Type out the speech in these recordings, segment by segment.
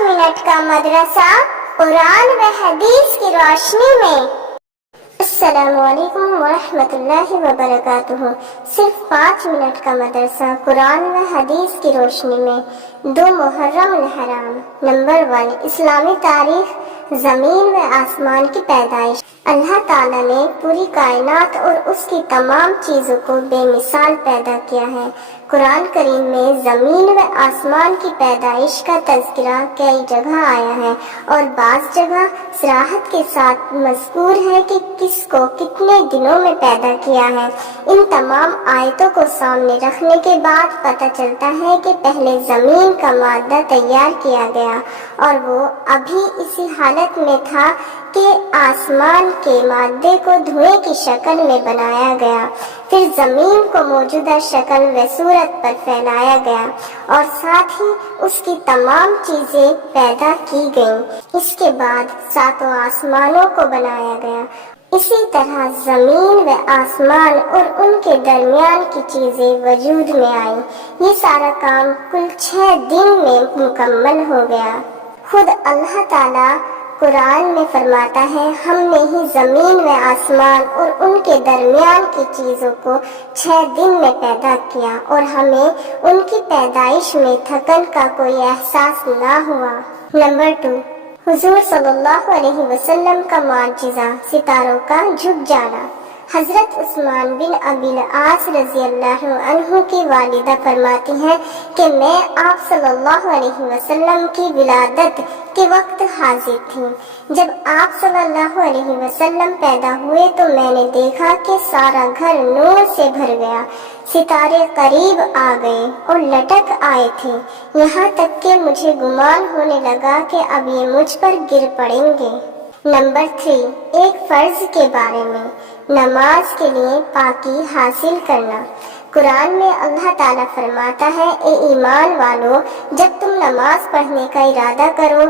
Minute کا مدرسہ قرآن و حدیث کی روشنی میں۔ السلام علیکم ورحمۃ اللہ وبرکاتہ۔ صرف 5 منٹ کا مدرسہ قرآن و حدیث کی روشنی میں 2 محرم الحرام۔ نمبر 1، اسلامی تاریخ، زمین و آسمان کی پیدائش۔ اللہ تعالیٰ نے پوری کائنات اور اس کی تمام چیزوں کو بے مثال پیدا کیا ہے۔ قرآن کریم میں زمین و آسمان کی پیدائش کا تذکرہ کئی جگہ آیا ہے اور بعض جگہ صراحت کے ساتھ مذکور ہے کہ کس کو کتنے دنوں میں پیدا کیا ہے۔ ان تمام آیتوں کو سامنے رکھنے کے بعد پتہ چلتا ہے کہ پہلے زمین کا مادہ تیار کیا گیا اور وہ ابھی اسی حالت میں تھا کہ آسمان کے مادے کو دھوئیں کی شکل میں بنایا گیا، پھر زمین کو موجودہ شکل و صورت پر پھیلایا گیا اور ساتھ ہی اس کی تمام چیزیں پیدا کی گئیں۔ اس کے بعد 7 آسمانوں کو بنایا گیا۔ اسی طرح زمین و آسمان اور ان کے درمیان کی چیزیں وجود میں آئیں۔ یہ سارا کام کل 6 دن میں مکمل ہو گیا۔ خود اللہ تعالیٰ قرآن میں فرماتا ہے، ہم نے ہی زمین و آسمان اور ان کے درمیان کی چیزوں کو 6 دن میں پیدا کیا اور ہمیں ان کی پیدائش میں تھکن کا کوئی احساس نہ ہوا۔ نمبر 2، حضور صلی اللہ علیہ وسلم کا معجزہ، ستاروں کا جھک جانا۔ حضرت عثمان بن ابی العاص رضی اللہ عنہ کی والدہ فرماتی ہیں کہ میں آپ صلی اللہ علیہ وسلم کی ولادت کے وقت حاضر تھی۔ جب آپ صلی اللہ علیہ وسلم پیدا ہوئے تو میں نے دیکھا کہ سارا گھر نور سے بھر گیا، ستارے قریب آ گئے اور لٹک آئے تھے، یہاں تک کہ مجھے گمان ہونے لگا کہ اب یہ مجھ پر گر پڑیں گے۔ نمبر 3، ایک فرض کے بارے میں، نماز کے لیے پاکی حاصل کرنا۔ قرآن میں اللہ تعالیٰ فرماتا ہے، اے ایمان والو، جب تم نماز پڑھنے کا ارادہ کرو،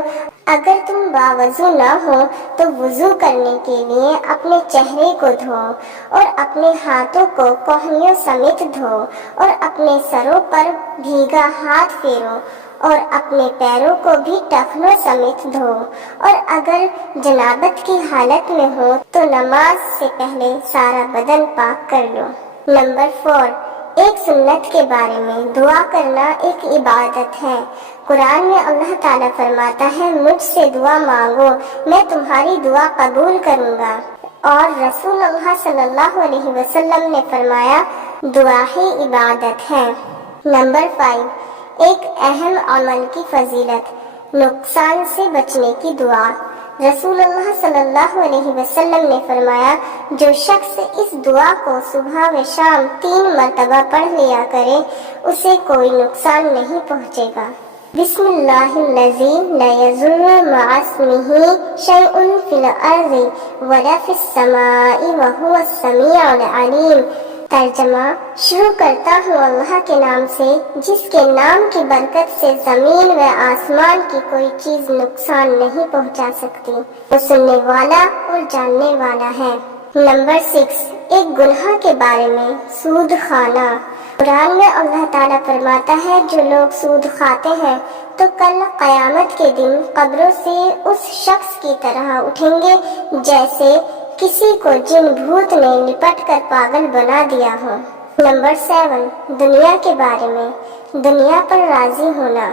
اگر تم باوضو نہ ہو تو وضو کرنے کے لیے اپنے چہرے کو دھو اور اپنے ہاتھوں کو کوہنیوں سمیت دھو اور اپنے سروں پر بھیگا ہاتھ پھیرو اور اپنے پیروں کو بھی ٹخنوں سمیت دھو، اور اگر جنابت کی حالت میں ہو تو نماز سے پہلے سارا بدن پاک کر لو۔ نمبر 4، ایک سنت کے بارے میں، دعا کرنا ایک عبادت ہے۔ قرآن میں اللہ تعالیٰ فرماتا ہے، مجھ سے دعا مانگو میں تمہاری دعا قبول کروں گا، اور رسول اللہ صلی اللہ علیہ وسلم نے فرمایا، دعا ہی عبادت ہے۔ نمبر 5، ایک اہم عمل کی فضیلت، نقصان سے بچنے کی دعا۔ رسول اللہ صلی اللہ علیہ وسلم نے فرمایا، جو شخص اس دعا کو صبح و شام 3 مرتبہ پڑھ لیا کرے اسے کوئی نقصان نہیں پہنچے گا۔ بسم اللہ الذی لا یضر مع اسمہ شیء فی الارض ولا فی السماء وہو السمیع العلیم۔ ترجمہ، شروع کرتا ہوں اللہ کے نام سے جس کے نام کی برکت سے زمین و آسمان کی کوئی چیز نقصان نہیں پہنچا سکتی، وہ سننے والا اور جاننے والا ہے۔ نمبر 6، ایک گناہ کے بارے میں، سود کھانا۔ قرآن میں اللہ تعالیٰ فرماتا ہے، جو لوگ سود کھاتے ہیں تو کل قیامت کے دن قبروں سے اس شخص کی طرح اٹھیں گے جیسے کسی کو جن بھوت نے لپٹ کر پاگل بنا دیا ہو۔ نمبر 7، دنیا کے بارے میں، دنیا پر راضی ہونا۔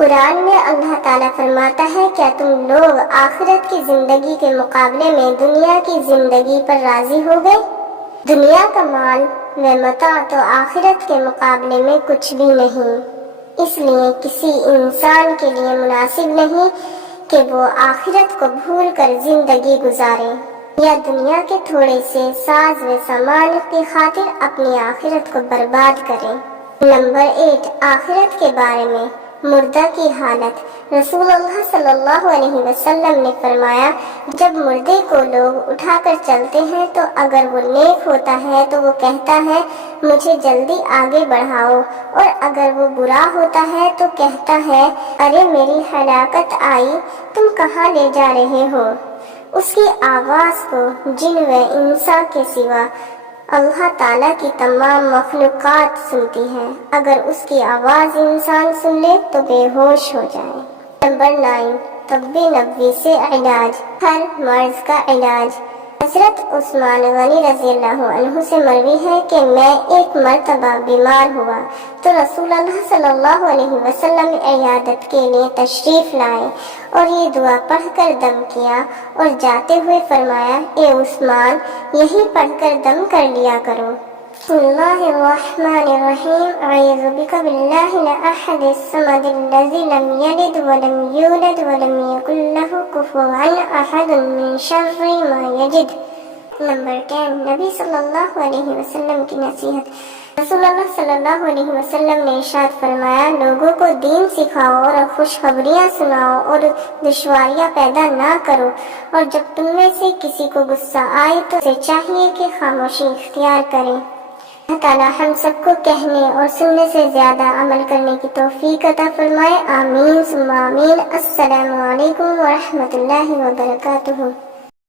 قرآن میں اللہ تعالیٰ فرماتا ہے، کیا تم لوگ آخرت کی زندگی کے مقابلے میں دنیا کی زندگی پر راضی ہو گئے؟ دنیا کا مال و متاع تو آخرت کے مقابلے میں کچھ بھی نہیں، اس لیے کسی انسان کے لیے مناسب نہیں کہ وہ آخرت کو بھول کر زندگی گزارے یا دنیا کے تھوڑے سے ساز و سامان کی خاطر اپنی آخرت کو برباد کرے۔ نمبر 8، آخرت کے بارے میں، مردہ کی حالت۔ رسول اللہ صلی اللہ علیہ وسلم نے فرمایا، جب مردے کو لوگ اٹھا کر چلتے ہیں تو اگر وہ نیک ہوتا ہے تو وہ کہتا ہے، مجھے جلدی آگے بڑھاؤ، اور اگر وہ برا ہوتا ہے تو کہتا ہے، ارے میری ہلاکت آئی، تم کہاں لے جا رہے ہو؟ اس کی آواز کو جن و انسان کے سوا اللہ تعالیٰ کی تمام مخلوقات سنتی ہے، اگر اس کی آواز انسان سن لے تو بے ہوش ہو جائے۔ نمبر 9 طب نبوی سے علاج، ہر مرض کا علاج۔ حضرت عثمان غنی رضی اللہ عنہ سے مروی ہے کہ میں ایک مرتبہ بیمار ہوا تو رسول اللہ صلی اللہ علیہ وسلم عیادت کے لیے تشریف لائے اور یہ دعا پڑھ کر دم کیا اور جاتے ہوئے فرمایا، اے عثمان یہی پڑھ کر دم کر لیا کرو۔ بسم اللہ الرحمن الرحیم، اعوذ بک باللہ الاحد الصمد الذی لم یلد ولم یولد ولم یکن لہ کفوا احد من شر ما یجد۔ نمبر 10 نبی صلی اللہ علیہ وسلم کی نصیحت۔ رسول اللہ صلی اللہ علیہ وسلم نے ارشاد فرمایا، لوگوں کو دین سکھاؤ اور خوشخبریاں سناؤ اور دشواریاں پیدا نہ کرو، اور جب تم میں سے کسی کو غصہ آئے تو اسے چاہیے کہ خاموشی اختیار کرے۔ اللہ تعالیٰ ہم سب کو کہنے اور سننے سے زیادہ عمل کرنے کی توفیق عطا فرمائے، آمین ثم آمین۔ السلام علیکم ورحمۃ اللہ وبرکاتہ۔